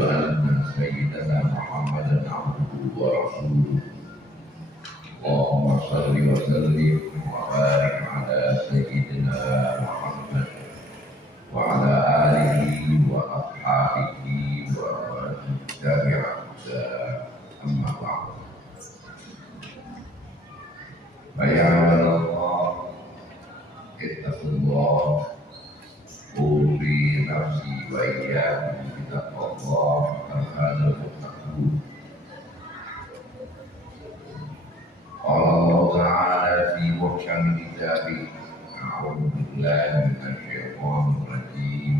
أن سيدنا محمدا عبده ورسوله اللهم صل وسلم وبارك على سيدنا محمد وعلى آله وأصحابه ومن تبعهم أما بعد فيا عباد الله اتقوا الله أوصي نفسي وإياكم بتقوى الله فقد المتقون. قال الله تعالى في محكم كتابه أعوذ بالله من الشيطان الرجيم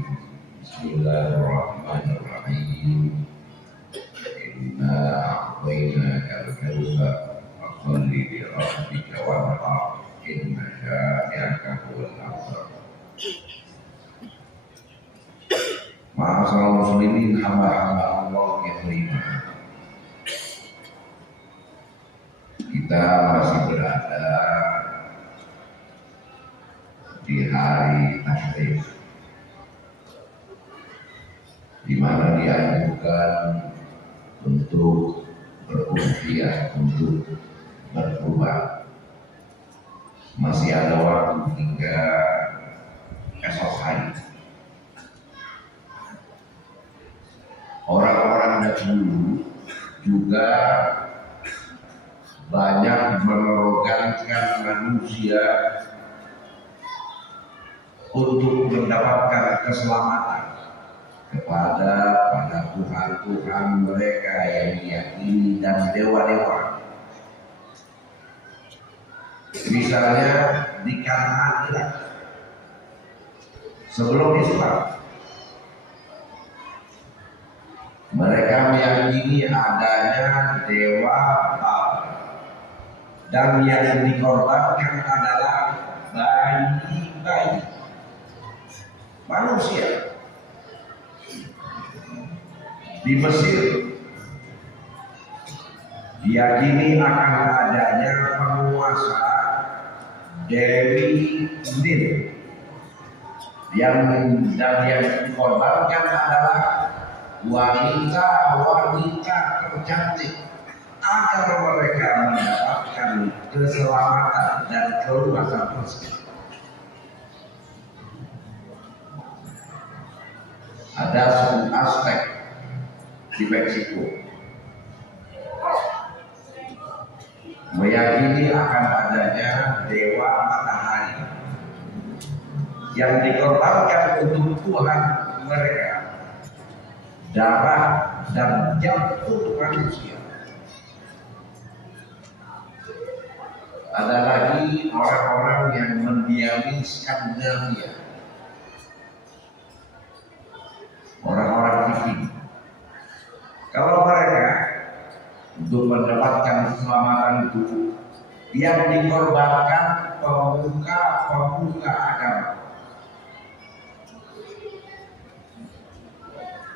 بسم الله الرحمن الرحيم إنا أعطيناك الكوثر فصل لربك وانحر إن شانئك هو الأبتر. Ma'asyiral muslimin, hamba-hamba Allah yang beriman, kita masih berada di hari Tasyrik, di mana dianjurkan untuk berumrah, untuk berkurban. Masih ada waktu hingga esok hari. Orang-orang dahulu juga banyak merogankan manusia untuk mendapatkan keselamatan kepada Tuhan-Tuhan mereka yang diyakini dan dewa-dewa. Misalnya di Kanaan Irak sebelum Islam, mereka meyakini adanya dewa Baal dan yang dikorbankan adalah bayi-bayi manusia. Di Mesir diyakini akan adanya penguasa Dewi Nil yang dikorbankan adalah wanita-wanita tercantik agar mereka mendapatkan keselamatan dan keluasan rezeki. Ada suku Aztec di Meksiko meyakini akan adanya dewa matahari yang dikorbankan untuk Tuhan mereka darah dan jantung manusia. Ada lagi orang-orang yang mendiami Skandinavia, orang-orang Viking. Kalau mereka untuk mendapatkan keselamatan itu yang dikorbankan pemuka agama.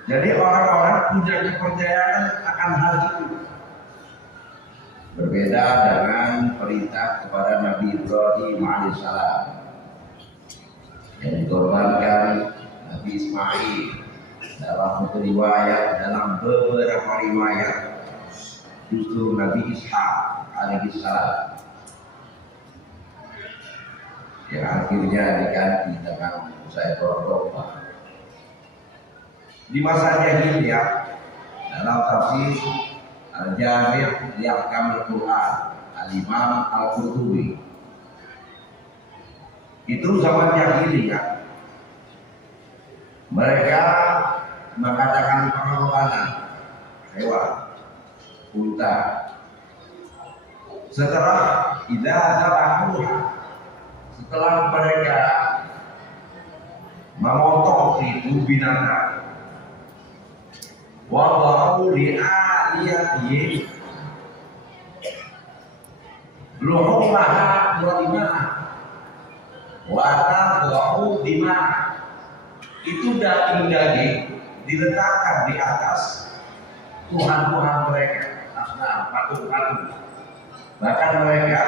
Jadi orang-orang punya kepercayaan akan hal itu. Berbeda dengan perintah kepada Nabi Ibrahim alaihissalam yang dikorbankan Nabi Ismail dalam beberapa riwayat justru Nabi Ishak alaihissalam yang akhirnya diganti dengan seekor domba. Di masa jahiliyah dalam tafsir Al-Jami' li Ahkamil Quran Al-Imam Al-Qurtubi, itu zaman jahiliyah mereka mengadakan pengorbanan hewan, unta. Setelah mereka memotong itu binatang, wada'u li'aliyatihi luhumaha wa dima'a wa tada'u dima'a. Itu daging-daging diletakkan di atas Tuhan-Tuhan mereka, patung-patung. Bahkan mereka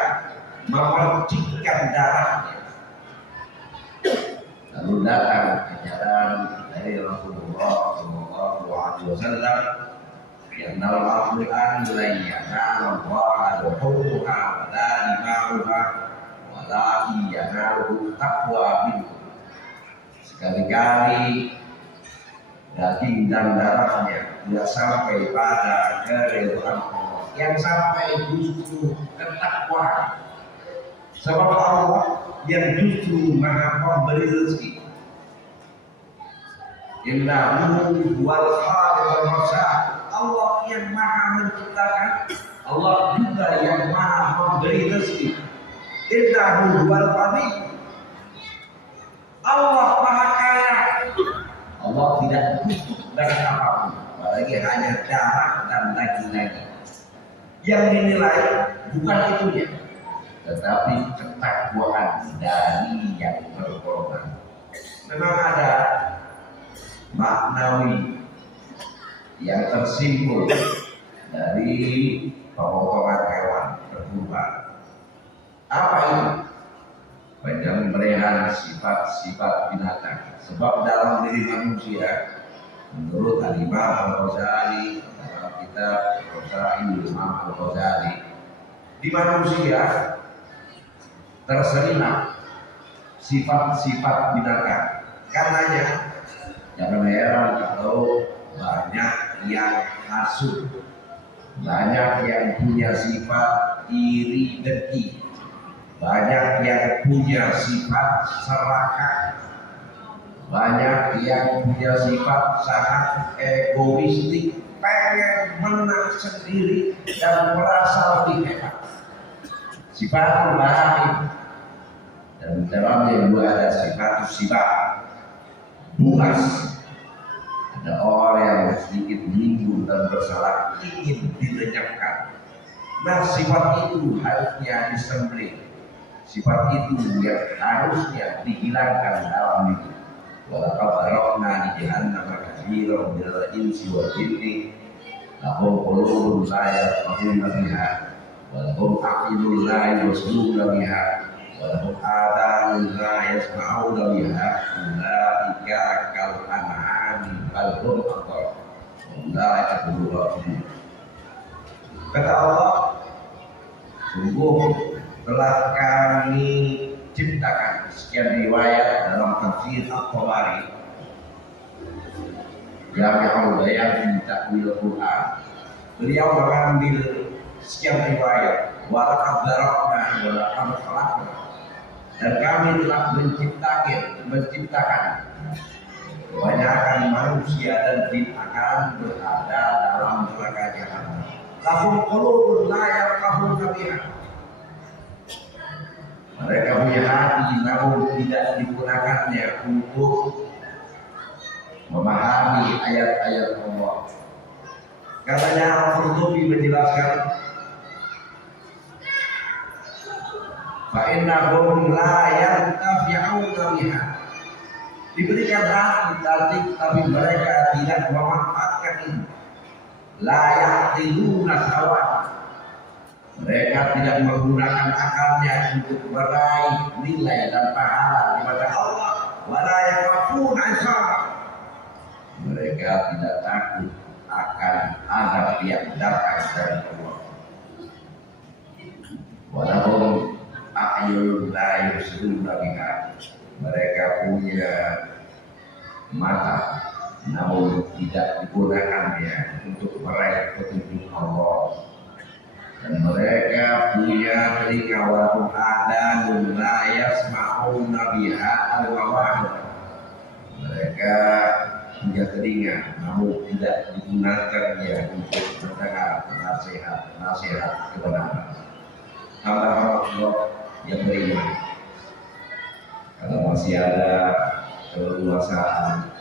memercikkan darahnya. Lalu datang ajaran dari Rasulullah Sallallahu Alaihi Wasallam yang dalam Al-Quran yanalu Allah luhumuha wa la dima'uha walakin yanaluhu taqwa minkum. Sekali-kali daging dan darahnya tidak sampai pada keridhaan Allah, yang sampai justru ketakwaan. Sebab Allah yang justru Maha Pemberi rezeki. Innahu huwal khaliqul razzaq. Allah yang Maha menciptakan, Allah juga yang Maha memberi rezeki. Innahu huwal ghani. Allah Maha kaya. Allah tidak butuh dengan apapun, apalagi hanya darah dan daging-daging. Yang dinilai bukan itunya, tetapi ketakwaan dari yang berkorban. Memang ada maknawi yang tersimpul dari pemotongan hewan berkurban. Apa itu? Penyembelihan sifat-sifat binatang. Sebab dalam diri manusia, menurut Al-Imam Al-Ghazali dalam kitab Rasail Imam Al-Ghazali, di manusia terselinap sifat-sifat binatang. Karenanya jangan heran kalau banyak yang hasut, banyak yang punya sifat iri dengki, banyak yang punya sifat serakah, banyak yang punya sifat sangat egoistik, pengen menang sendiri dan merasa lebih hebat. Sifat lain, dan dalamnya juga ada sifat buas. Ada orang yang sedikit menyinggung dan bersalah, ingin dilenyapkan. Nah, sifat itu harusnya disembelih. Sifat itu yang harusnya dihilangkan dalam hidup. Walaqad zara'na li jahannama katsiran minal insi wal jinni lahum qulubun la yafqahuna biha wa lahum a'yunun la yubsiruna biha wa lahum adhanun la yasma'una biha ulaika kal an'ami bal hum adall ulaika humul ghafilun. Kata Allah, sungguh telah kami ciptakan. Sekian riwayat dalam tafsir At-Tabari yang Bayani Takwil Quran. Beliau mengambil sekian riwayat, walaqad zara'na wa laqad khalaqna, dan kami telah menciptakan kebanyakan manusia dan jin akan berada dalam neraka jahanam. Lahum qulubun la yafqahuna biha. Mereka punya hati namun tidak digunakannya untuk memahami ayat-ayat Allah. Katanya Al-Qurtubi menjelaskan, fa innahum la yantafi'una biha. Diberikan hati tapi mereka tidak memanfaatkan ini. La ya'tiluna sawat. Mereka tidak menggunakan akalnya untuk meraih nilai dan pahala kepada Allah. Wala yakhafuna 'iqab. Mereka tidak takut akan azab yang datang dari Allah. Walahum a'yunun la yubsiruna biha. Mereka punya mata namun tidak digunakannya untuk meraih petunjuk Allah. Dan mereka punya telinga walaupun ada la yasma'una biha al-wawahid. Mereka punya telinga namun tidak digunakannya untuk mendengar nasihat kebenaran. Hamba Allah yang beriman, kalau masih ada keleluasaan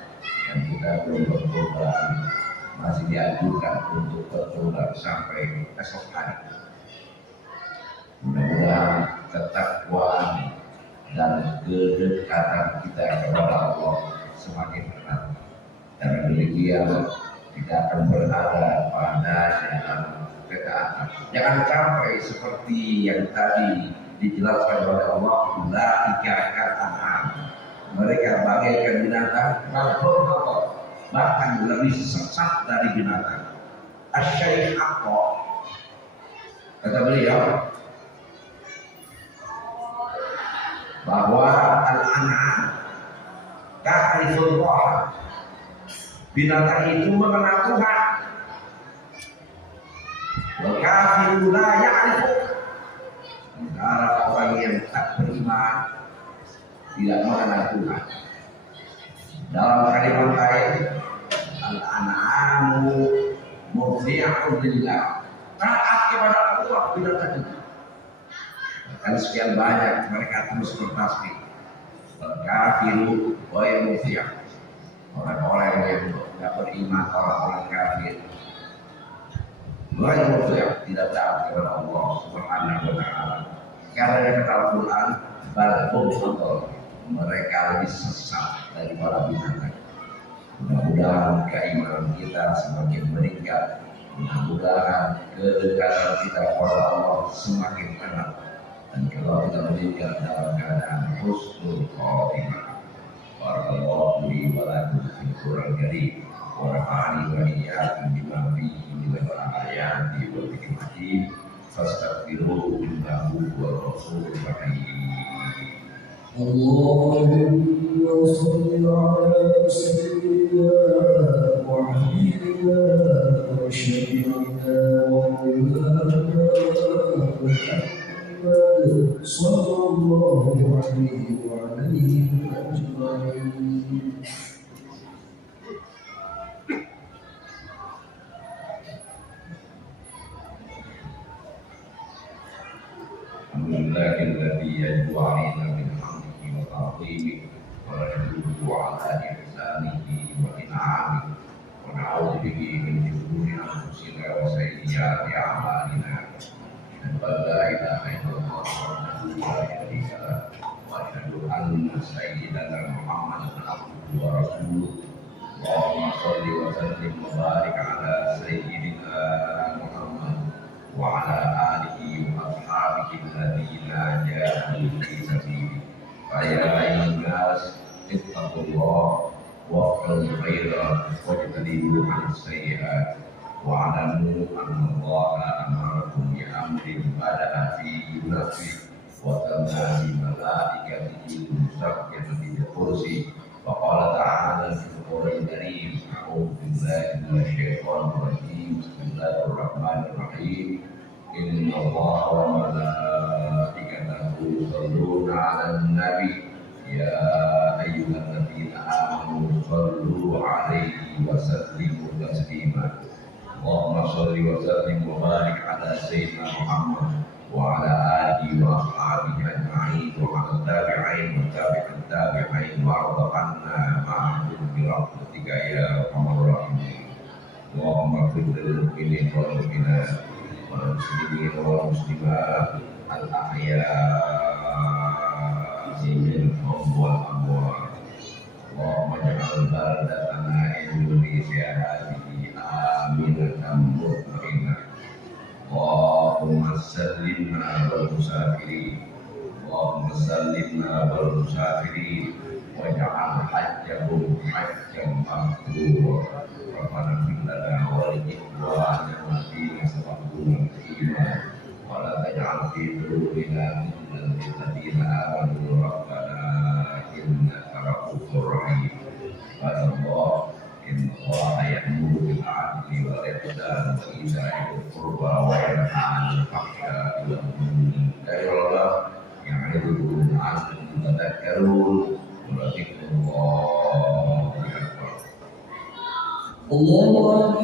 yang kita belum berkorban, masih dianjurkan untuk bertobat sampai esok hari. Mudah-mudahan ketakwaan dan kedekatan kita kepada Allah semakin erat. Dan demikian kita akan berada pada jalan ketaatan. Jangan sampai seperti yang tadi dijelaskan oleh Allah, ulaika kal an'am. Mereka bagaikan binatang, bahkan lebih sesat dari binatang. Asy-Syaikh Aqqa, kata beliau, bahwa al-an'am ta'rifullah, binatang itu mengenal Tuhan. Wal kafiru la ya'rifu, sementara orang yang tak beriman tidak mengenal Tuhan. Dalam kalimat lain, al-an'amu murdi'atun lillah, taat kepada Allah binatang itu. Kan sekian banyak mereka terus bertasbih. Kafiru wa murdi'ah, orang-orang yang tidak beriman, orang-orang kafir. Wa murdi'ah, tidak taat kepada Allah Subhanahu wa taala. Karena kata Al-Qur'an, bal mereka lebih sesat daripada binatang. Mudah-mudahan keimanan kita semakin meningkat, mudah-mudahan kedekatan kita kepada Allah semakin erat, dan kalau kita meninggal dalam keadaan husnul khotimah. Barakallahu li wa lakum fil Qur'an karim wa nafa'ani wa iyyakum bima fihi min al-ayati wal hikmati fastaghfiruhu innahu huwal ghafurur rahim. اللهم صل على سيدنا وحبيبنا وشفيعنا ومولانا محمد صلى الله عليه وعليه أجمعين. Alhamdulillahilladzi yajbu 'alaina min hamdihi wa ta'zimihi wa nashkuruhu 'ala ihsanihi wa in'amihi wa na'udzu bihi min shururi anfusina wa sayyiati a'malina. Asyhadu an la ilaha illallah wahdahu la syarika lah wa asyhadu anna sayyidana Muhammadan abduhu wa rasuluh. Allahumma shalli wa sallim wa barik 'ala sayyidina Muhammad wa 'ala alihi wa ashabihi alladziina jahadu fi sabilihi. Ya ayyuhan nas ittaqullah waf'alul khaira wajtanibu 'anis sayyi'at wa'lamu anna Allaha amarakum bi amrin bada'a fi nafsi wa tamma bi malaikatihi musabbihatan bi kursi wa qala ta'ala fil Qur'anil karim a'udzu billahi minasyaitonir rajim bismillahir rahim inna Allaha wa malaikatahu yusholluna 'alan nabi ya ayyuhalladzina amanu shallu 'alaihi wa sallimu taslima. Allahumma shalli wa sallim wa barik 'ala sayyidina Muhammad wa 'ala alihi wa ashabihi ajma'in wa 'ala tabi'in wa tabi'in tabi'in wa arda'anna ma'ahum bi rahmatika ya arhamar rahimin. Allahumma ighfir lil mu'minin wal mu'minat wal muslimin wal muslimat al-ahya'i minhum wal amwat. Allahumma ij'al baldatana Indonesia hadhihi aminatan mutma'innah. Allahumma sallimna wal musafirin, Allahumma sallimna wal musafirin waj'al hajjahum hajjan mabrura. Rabbana fir lana wa li ikhwanina alladhina sabaquna bil iman wa la taj'al fi qulubina ghillan lil ladzina amanu rabbana innaka ra'ufur rahim. Allah inna Allaha ya'muru bil 'adli wal ihsani wa ita'i dzil qurba wa yanha 'anil fahsya'i wal munkari wal baghi ya'idukum la'allakum tadhakkarun. Wa dzikrullahi akbar. الله